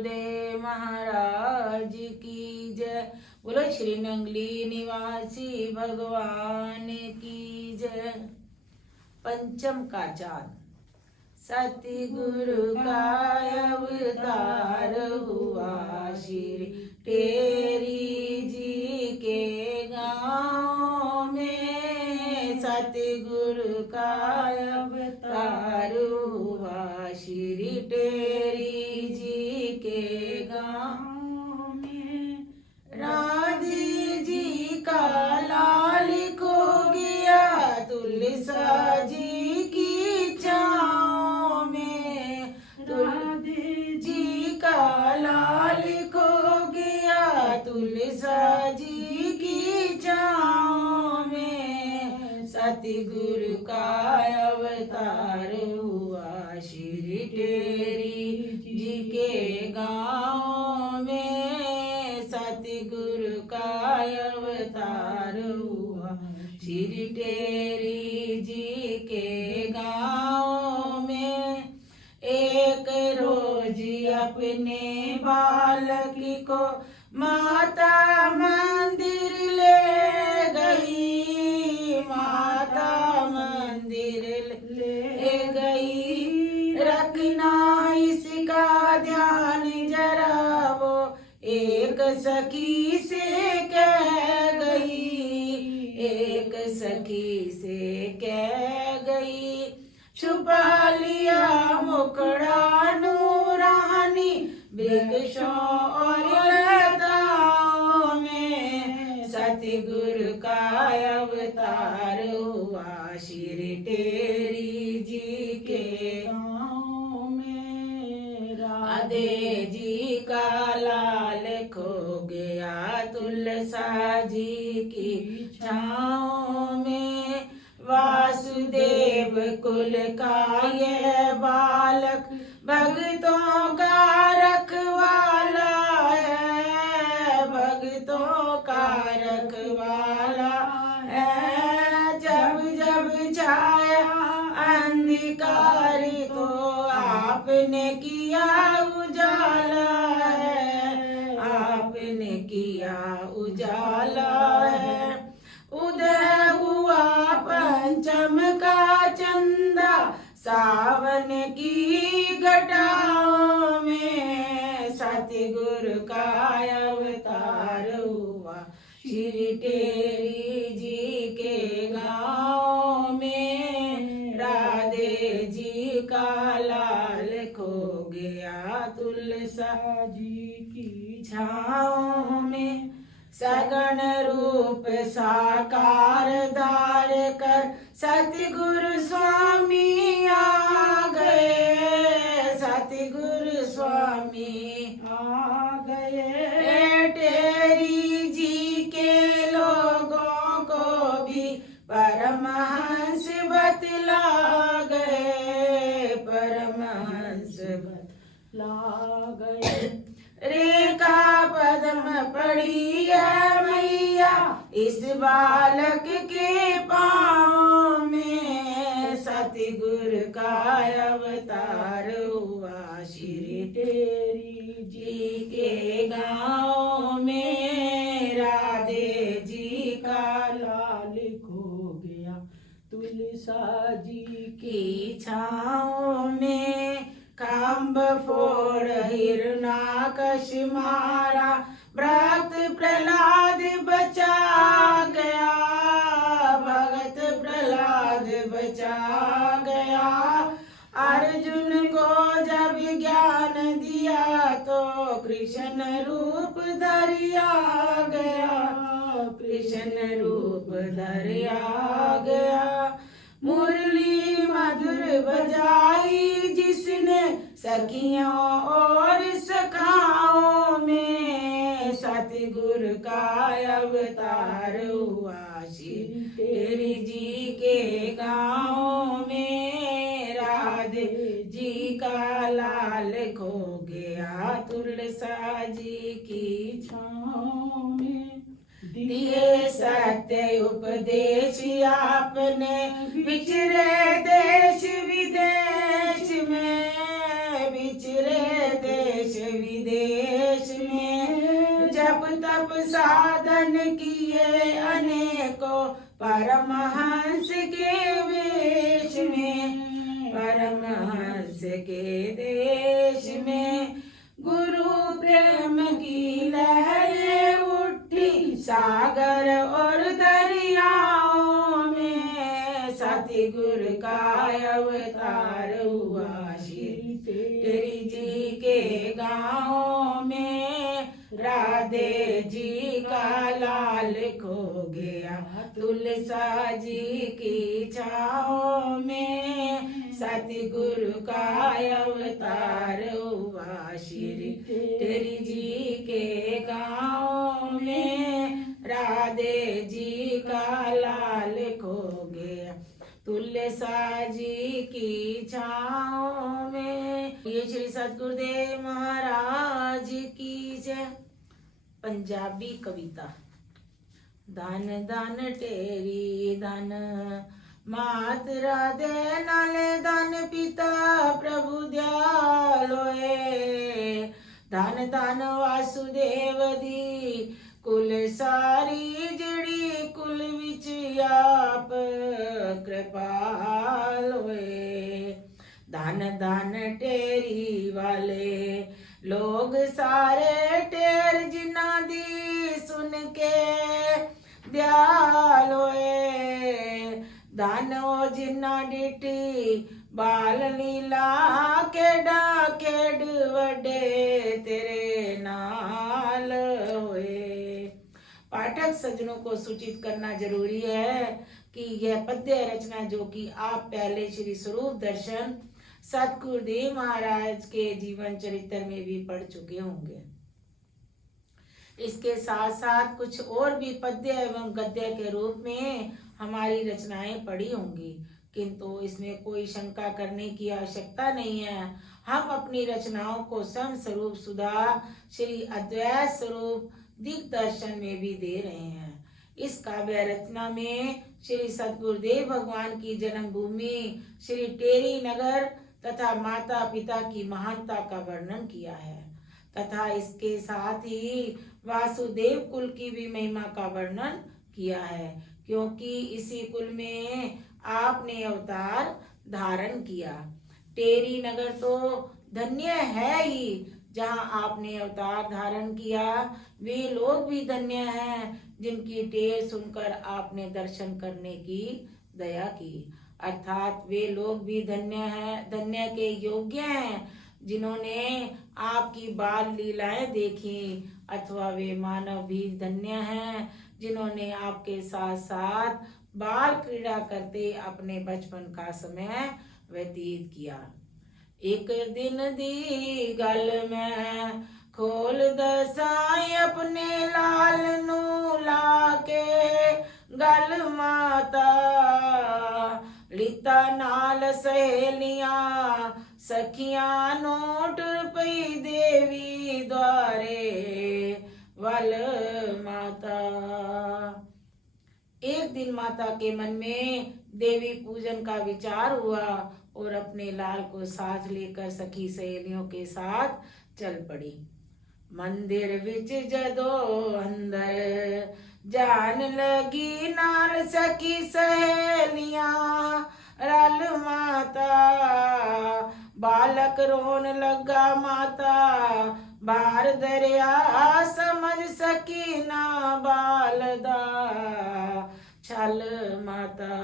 दे महाराज की जय। बोलो श्री नंगली निवासी भगवान की जय। पंचम का चांद। सतगुरु का अवतार हुआ श्री टेरी जी के गाँव में। सतगुरु का अवतार हुआ श्री टेरी जी के गाँव में। राधे जी का लाल खो गया तुलसा जी की छाँव में। राधे जी का लाल खो गया तुलसा जी की छाँव में। सतगुरु का अवतार हुआ श्री टेरी जी के गाँव में। सतगुरु का अवतार हुआ श्री टेरी जी के गाँव में। एक रोज अपने बालक को माता मंदिर ले गई। माता मंदिर ले गई। रखना इसका ध्यान जरा वो एक सखी से कह गई। एक सखी से कह गई। छुपा लिया मुखड़ा नूरानी वृक्षों और लताओं में। सतगुरु का अवतार हुआ श्री टेरी जी के गाँव में। राधे जी का लाल खो गया तुलसा जी की छाँव में। वासुदेव कुल का ये बालक भक्तों का रखवाला है। भक्तों का रखवाला है। जब जब छाया अंधकार तो आपने किया उजाला है। आपने किया उजाला है। उदय हुआ पंचम का चंदा सावन की घटाओं में। सतगुरु का अवतार हुआ श्री टेरी जी के गाँव में। राधे जी का लाल खो गया तुलसा जी की छाँव में। सगुण रूप साकार धार कर सतगुरु स्वामी आ गए। सतगुरु स्वामी आ गए। टेरी जी के लोगों को भी परमहंस बतला गए। परमहंस बतला गए। रेखा पद्म पड़ी है मैया इस बालक के पाँव में। सतगुरु का अवतार हुआ श्री टेरी जी के गाँव में। राधे जी का लाल खो गया तुलसा जी की छाँव में। खम्भ फोड़ हिरणाकश मारा भक्त प्रहलाद बचा गया। भगत प्रहलाद बचा गया। अर्जुन को जब ज्ञान दिया तो कृष्ण रूप धरिया गया। कृष्ण रूप धरिया गया। मुरली मधुर बजाई जिसने सखियों और सखाओं में। सतगुरु का अवतार हुआ श्री टेरी जी के गाँव में। राधे जी का लाल खो गया तुलसा जी की छाँव में। दिए सत्य उपदेश आपने विचरे देश विदेश में। विचरे तेरे देश विदेश में जप तप साधन किए अनेकों परमहंस के वेश में, परमहंस के देश में गुरु प्रेम की लहरें उठी सागर और दरियाओं में, सतगुरु का अवतार हुआ श्री टेरी जी के गाँव में, राधे जी का लाल खो गया तुलसा जी की छाओ में, सतगुरु का अवतार हुआ श्री टेरी जी के गाँव में, राधे जी का लाल खो गया तुलसा जी की छाओ में। ये श्री सतगुरुदेव महाराज की जय। पंजाबी कविता। धन धन टेरी धन मात राधे नाले धन पिता प्रभु दयालोए, धन धन वासुदेव दी कुल सारी जड़ी कुल विच आप कृपाल होए, धन धन टेरी वाले लोग सारे टेर जिन्ना दी सुन के दयाल होए, धन ओ जिन्ना डिठी बाल लीला केडा खेड वडे तेरे नाल होए। पाठक सज्जनों को सूचित करना जरूरी है कि यह पद्य रचना जो कि आप पहले श्री स्वरूप दर्शन सतगुरुदेव महाराज के जीवन चरित्र में भी पढ़ चुके होंगे। इसके साथ साथ कुछ और भी पद्य एवं गद्य के रूप में हमारी रचनाएं पढ़ी होंगी, किंतु इसमें कोई शंका करने की आवश्यकता नहीं है। हम अपनी रचनाओं को सम स्वरूप सुधा श्री अद्वैत स्वरूप दिग्दर्शन में भी दे रहे हैं। इस काव्य रचना में श्री सतगुरुदेव भगवान की जन्मभूमि श्री टेरी नगर तथा माता पिता की महानता का वर्णन किया है तथा इसके साथ ही वासुदेव कुल की भी महिमा का वर्णन किया है, क्योंकि इसी कुल में आपने अवतार धारण किया। टेरी नगर तो धन्य है ही जहाँ आपने अवतार धारण किया, वे लोग भी धन्य हैं जिनकी टेर सुनकर आपने दर्शन करने की दया की। अर्थात वे लोग भी धन्य के योग्य हैं जिन्होंने आपकी बाल लीलाएं देखी, अथवा वे मानव भी धन्य हैं जिन्होंने आपके साथ साथ बाल क्रीड़ा करते अपने बचपन का समय व्यतीत किया। एक दिन दी गल में खोल दसाई अपने लाल नू लाके गल माता लिता नाल सहेलियां सखियां नोट पई देवी द्वारे वल माता। एक दिन माता के मन में देवी पूजन का विचार हुआ और अपने लाल को साथ लेकर सखी सहेलियों के साथ चल पड़ी। मंदिर विच जदो अंदर जान लगी नाल सखी सहेलियां रल माता बालक रोन लगा माता बार दरिया समझ सकी ना बालदा छल माता।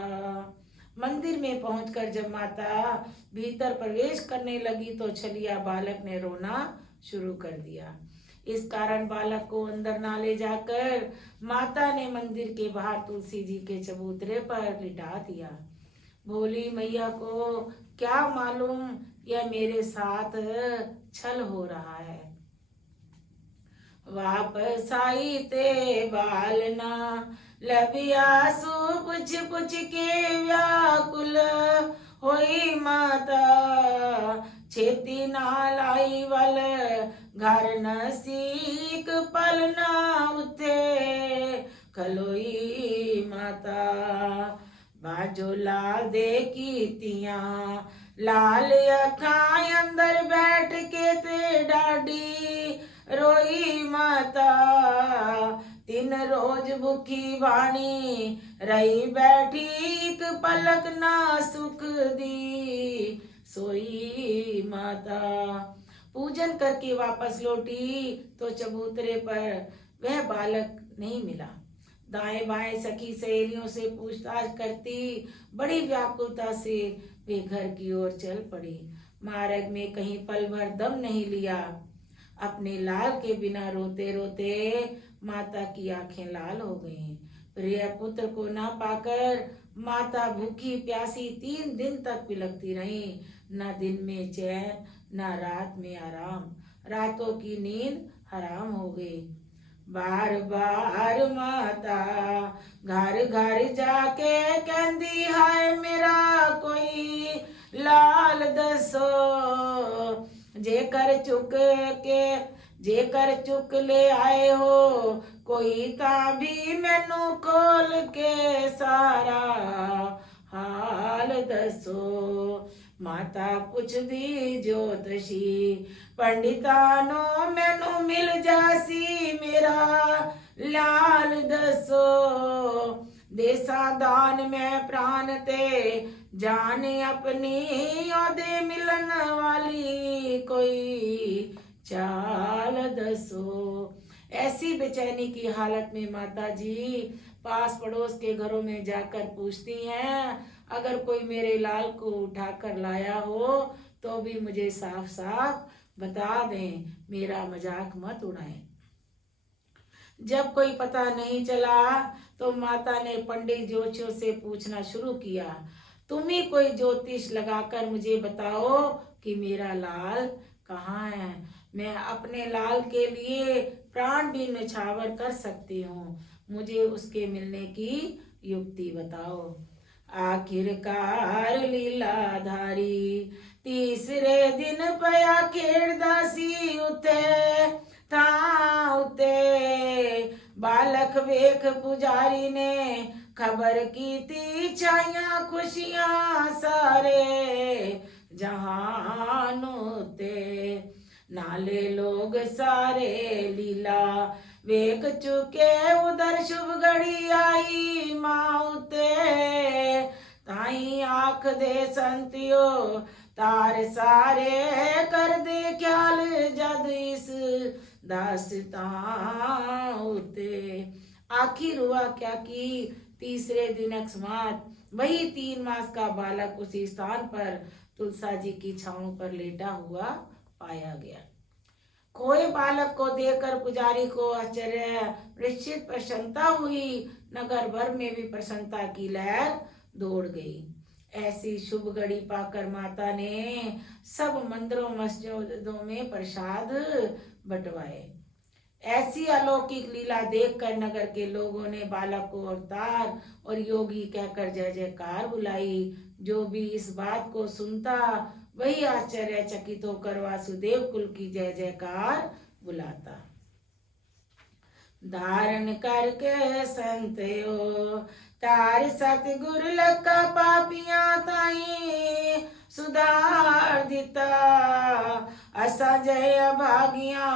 मंदिर में पहुंचकर जब माता भीतर प्रवेश करने लगी तो छलिया बालक ने रोना शुरू कर दिया। इस कारण बालक को अंदर ना ले जाकर माता ने मंदिर के बाहर तुलसी जी के चबूतरे पर लिटा दिया। बोली, मैया को क्या मालूम यह मेरे साथ छल हो रहा है। वापस आई ते बालना लबिया सु पुछ पुछ के व्याकुल होई माता छेती नाल आई वल घर न सीक पल ना उथे खलोई माता बाजो लाल दे कीतियां लाल अखां अंदर बैठ के ते डाडी रोई माता। 3 रोज भूखी बाणी रही बैठी, एक पलक ना सुख दी सोई माता। पूजन करके वापस लौटी तो चबूतरे पर वह बालक नहीं मिला। दाएं बाएं सखी सहेलियों से पूछताछ करती बड़ी व्याकुलता से वे घर की ओर चल पड़ी। मार्ग में कहीं पल भर दम नहीं लिया। अपने लाल के बिना रोते रोते माता की आंखें लाल हो गईं। प्रिय पुत्र को ना पाकर माता भूखी प्यासी 3 दिन तक बिलखती रही। न दिन में चैन न रात में आराम, रातों की नींद हराम हो गई। बार बार माता घर घर जाके कहंदी हाय मेरा कोई लाल दसो, जेकर चुक ले आए हो कोई तां भी मैनू खोल के सारा हाल दसो। माता पुछदी ज्योतिषी पंडितानो मैनू मिल जासी मेरा लाल दसो। देसा दान में प्राण ते जान अपनी ओदे मिलन वाली कोई चाल दसो। ऐसी बेचैनी की हालत में माता जी पास पड़ोस के घरों में जाकर पूछती हैं, अगर कोई मेरे लाल को उठाकर लाया हो तो भी मुझे साफ साफ बता दें, मेरा मजाक मत उड़ाएं। जब कोई पता नहीं चला तो माता ने पंडित ज्योतिषियों से पूछना शुरू किया, तुम ही कोई ज्योतिष लगाकर मुझे बताओ कि मेरा लाल कहाँ है। मैं अपने लाल के लिए प्राण भी न्यौछावर कर सकती हूँ, मुझे उसके मिलने की युक्ति बताओ। आखिरकार लीलाधारी तीसरे दिन पया खेड़दासी उते था उते। बालक वेख पुजारी ने खबर की थी, छाया खुशियां सारे जहान उते। नाले लोग सारे लीला वेख चुके, उधर शुभ घड़ी आई माँ उते। ताई आख दे संतियो तार सारे कर दे ख्याल जद इस दास्तां उते। आखिर हुआ क्या कि तीसरे दिन अकस्मात वही 3 मास का बालक उसी स्थान पर तुलसा जी की छांव पर लेटा हुआ पाया गया। खोए बालक को देखकर पुजारी को आश्चर्य निश्चित प्रसन्नता हुई। नगर भर में भी प्रसन्नता की लहर दौड़ गई। ऐसी शुभ घड़ी पाकर माता ने सब मंदिरों मस्जिदों में प्रसाद बंटवाए। ऐसी अलौकिक लीला देखकर नगर के लोगों ने बालक को अवतार और योगी कहकर जय जयकार बुलाई। जो भी इस बात को सुनता वही आश्चर्यचकित होकर वासुदेव कुल की जय जयकार बुलाता। धारण करके संतयो तार सतगुरु लका पापियां ताई सुधार दिता। असा जय भागिया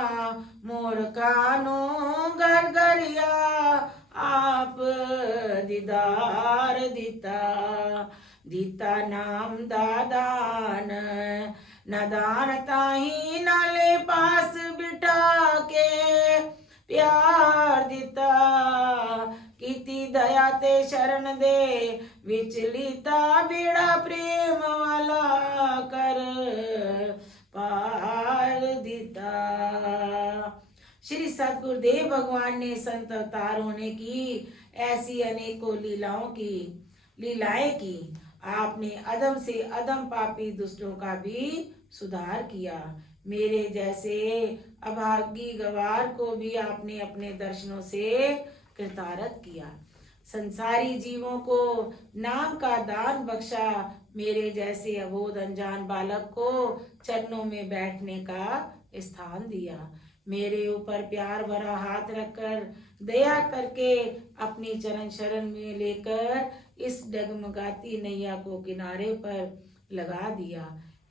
मूर्खानो घर घरिया आप दीदार दिता नाम दादान नदान ताही नाले पास बिठा के प्यार दिता। कीती दया ते शरण दे विचलिता बेड़ा प्रेम वाला कर पार दिता। श्री सतगुरुदेव भगवान ने संत अवतारों ने की ऐसी अनेकों लीलाएं की। आपने अधम से अधम पापी दुष्टों का भी सुधार किया। मेरे जैसे अभागी गवार को भी आपने अपने दर्शनों से कृतार्थ किया। संसारी जीवों को नाम का दान बख्शा। मेरे जैसे अबोध अनजान बालक को चरणों में बैठने का स्थान दिया। मेरे ऊपर प्यार भरा हाथ रखकर दया करके अपनी चरण शरण में लेकर इस डगमगाती नैया को किनारे पर लगा दिया।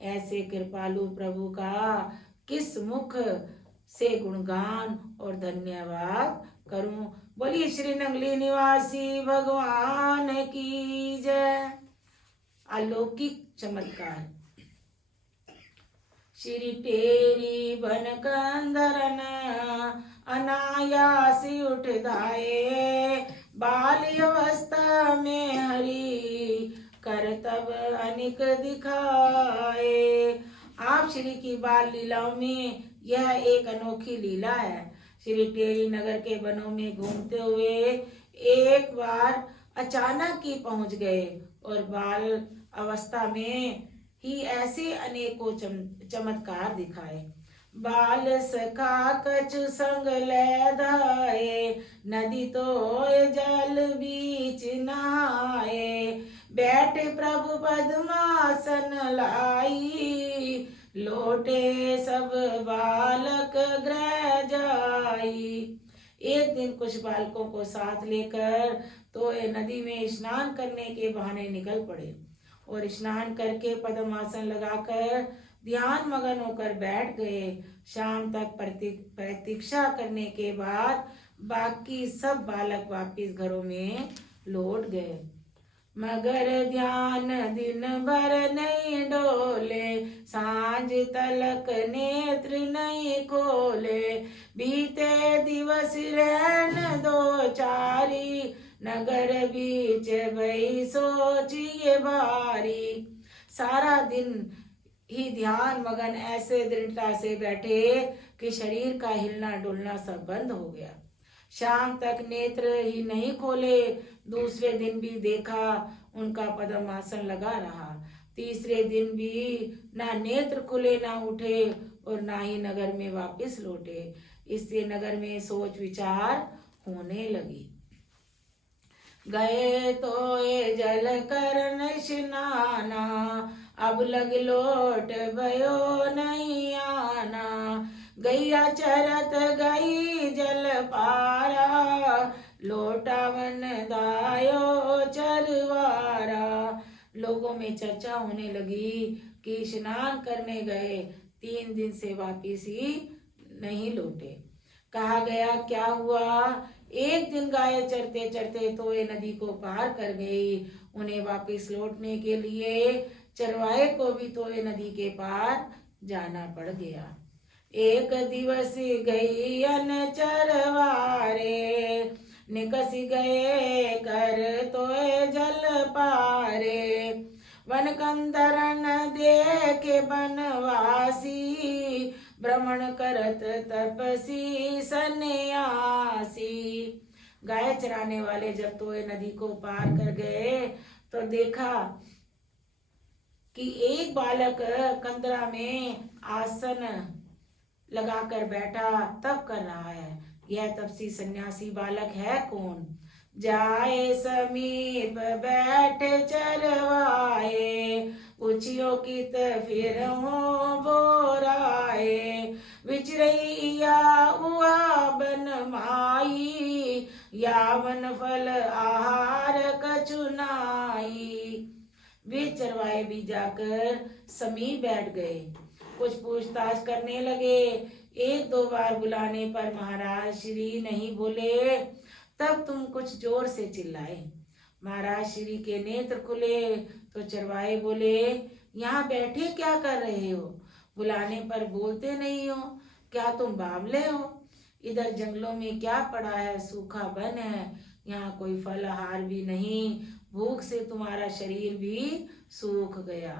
ऐसे कृपालु प्रभु का किस मुख से गुणगान और धन्यवाद करूं। बोलिए श्री नंगली निवासी भगवान की जय। अलौकिक चमत्कार। श्री टेरी बन कंदरन अनायास उठ दाए, बाल अवस्था में हरि करतब अनिक दिखाए। आप श्री की बाल लीलाओं में यह एक अनोखी लीला है। श्री टेरी नगर के वनों में घूमते हुए एक बार अचानक ही पहुंच गए और बाल अवस्था में ही ऐसे अनेकों चमत्कार दिखाए। बाल सखा कछु संग ले धाए, नदी तो जल बीच नहाए। बैठे प्रभु पद्मासन लाई, लौटे सब बालक गृह जाई। एक दिन कुछ बालकों को साथ लेकर तो नदी में स्नान करने के बहाने निकल पड़े और स्नान करके पद्मासन लगाकर ध्यान मगन होकर बैठ गए। शाम तक प्रतीक्षा करने के बाद बाकी सब बालक वापिस घरों में लौट गए, मगर ध्यान दिन भर नहीं डोले, सांझ तलक नेत्र नहीं खोले। बीते दिवस रहन दो चारी, नगर बीच भई सोचिए भारी। सारा दिन ही ध्यान मगन ऐसे दृढ़ता से बैठे कि शरीर का हिलना डुलना सब बंद हो गया। शाम तक नेत्र ही नहीं खोले। दूसरे दिन भी देखा उनका पद्मासन लगा रहा। तीसरे दिन भी ना नेत्र खुले ना उठे और ना ही नगर में वापस लौटे। इससे नगर में सोच विचार होने लगी। गए तो ये जल करन स्नाना, अब लग लौट भयो नहीं आना। गैया चरत गई जल पारा, लौटावन दायो चरवारा। लोगों में चर्चा होने लगी कि स्नान करने गए, 3 दिन से वापिस ही नहीं लौटे। कहा गया क्या हुआ? एक दिन गाय चरते चरते तो ये नदी को पार कर गई। उन्हें वापिस लौटने के लिए चरवाहे को भी तो ये नदी के पार जाना पड़ गया। एक दिवस गई अन चरवारे, निकस गए कर तो जल पारे। वन कंदरन देखे बनवासी, भ्रमण करत तपसी सन्यासी। गाय चराने वाले जब तो नदी को पार कर गए तो देखा कि एक बालक कंदरा में आसन लगाकर बैठा तप कर रहा है। यह तपसी सन्यासी बालक है कौन? जाए समीप बैठ चरवाए, पूछियो कित फिर हो बोराए। विचरैया हुआ बन माई, यावन फल आहार कछु नाई। वे चरवाए भी जाकर समीप बैठ गए, कुछ पूछताछ करने लगे। 1-2 बार बुलाने पर महाराज श्री नहीं बोले, तब तुम कुछ जोर से चिल्लाए। महाराज श्री के नेत्र खुले तो चरवाहे बोले, यहाँ बैठे क्या कर रहे हो? बुलाने पर बोलते नहीं हो, क्या तुम बावले हो? इधर जंगलों में क्या पड़ा है? सूखा वन है, यहाँ कोई फल आहार भी नहीं, भूख से तुम्हारा शरीर भी सूख गया।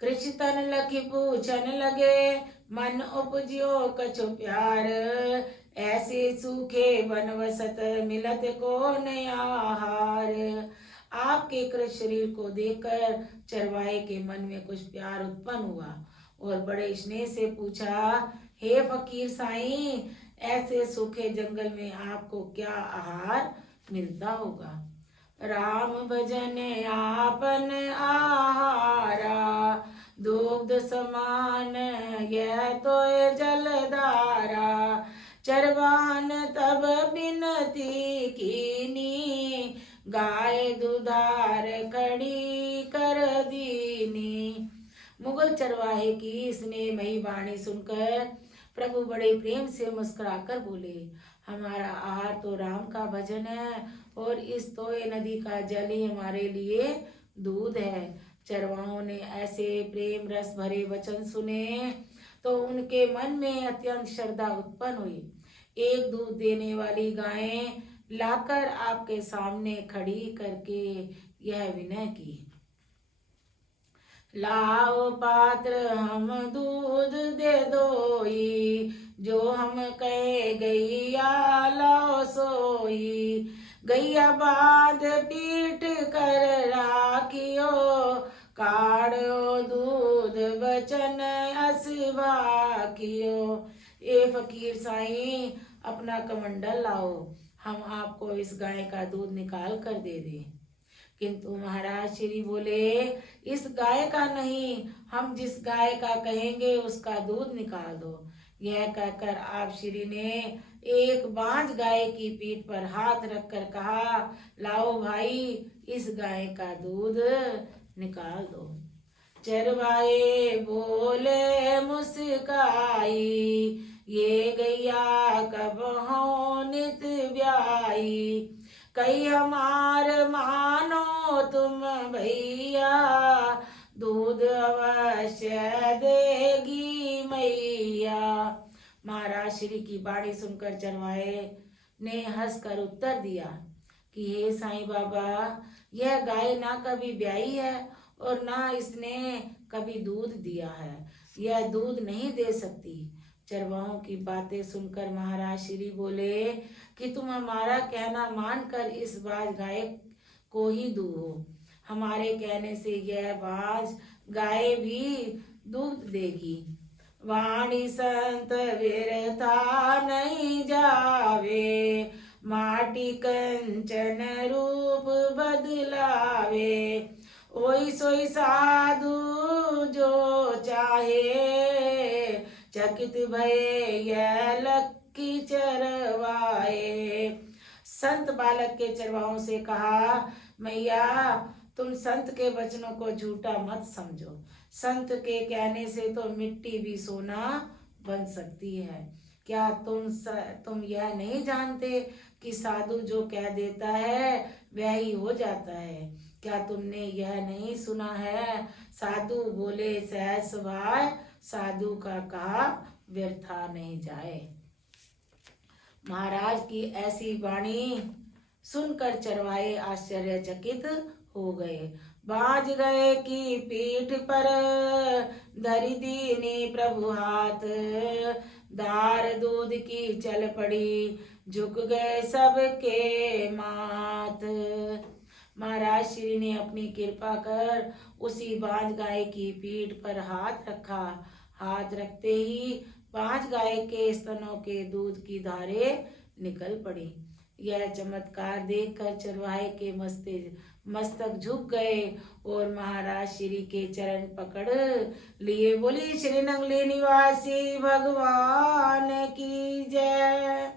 कृष्ण तन लखी पूछन लगे, मन उपजियो कछु प्यार। ऐसे सूखे बनवसत मिलत को नया आहार। आपके कृष्ण शरीर को देखकर चरवाहे के मन में कुछ प्यार उत्पन्न हुआ और बड़े स्नेह से पूछा, हे फकीर साईं, ऐसे सूखे जंगल में आपको क्या आहार मिलता होगा? राम भजन आपन आहारा, दुग्ध समान यह तो जलधारा। चरवान तब बिनती कीनी, गाय दुधार खड़ी कर दी। चरवाहे की स्नेहमयी वाणी सुनकर प्रभु बड़े प्रेम से मुस्कुराकर बोले, हमारा आहार तो राम का भजन है और इस तोय नदी का जल ही हमारे लिए दूध है। चरवाहों ने ऐसे प्रेम रस भरे वचन सुने तो उनके मन में अत्यंत श्रद्धा उत्पन्न हुई। एक दूध देने वाली गायें लाकर आपके सामने खड़ी करके यह विनय की, लाओ पात्र हम दूध दे दोई, जो हम कहे गैया लाओ सोई, गैया बांध पीठ कर राखियो, काढ़ो दूध बचन असबाकियो। ए फकीर साईं, अपना कमंडल लाओ, हम आपको इस गाय का दूध निकाल कर दे दें। किंतु महाराज श्री बोले, इस गाय का नहीं, हम जिस गाय का कहेंगे उसका दूध निकाल दो। यह कहकर आप श्री ने एक बांझ गाय की पीठ पर हाथ रखकर कहा, लाओ भाई, इस गाय का दूध निकाल दो। चरवाए बोले मुस्काई, ये गैया कब हो नित ब्याई, कई हमार मानो तुम भैया, दूध अवश्य देगी मैया। महाराज श्री की बाणी सुनकर चरवाहे ने हंसकर उत्तर दिया कि हे साईं बाबा, यह गाय ना कभी ब्याई है और ना इसने कभी दूध दिया है, यह दूध नहीं दे सकती। चरवाहों की बातें सुनकर महाराज श्री बोले कि तुम हमारा कहना मानकर इस बाज गाय को ही दूहो। हमारे कहने से यह बाज गाय भी दूध देगी। वाणी संत व्यर्था नहीं जावे, माटी कंचन रूप बदलावे, ओई सोई साधु जो चाहे, चकित भये यह लक्की चरवाए। संत बालक के चरवाहों से कहा, मैया तुम संत के वचनों को झूठा मत समझो, संत के कहने से तो मिट्टी भी सोना बन सकती है। क्या तुम यह नहीं जानते कि साधु जो कह देता है वह ही हो जाता है? क्या तुमने यह नहीं सुना है, साधु बोले सहज स्वभाव, साधु का कहा व्यर्था नहीं जाए। महाराज की ऐसी वाणी सुनकर चरवाहे आश्चर्यचकित हो गए। बाज गए की पीठ पर धरी दीनी प्रभु हाथ, दार दूध की चल पड़ी, झुक गए सबके माथ। महाराज श्री ने अपनी कृपा कर उसी बांझ गाय की पीठ पर हाथ रखा। हाथ रखते ही बांझ गाय के स्तनों के दूध की धारें निकल पड़ी। यह चमत्कार देखकर चरवाहे के मस्तक झुक गए और महाराज श्री के चरण पकड़ लिए। बोली श्री नंगली निवासी भगवान की जय।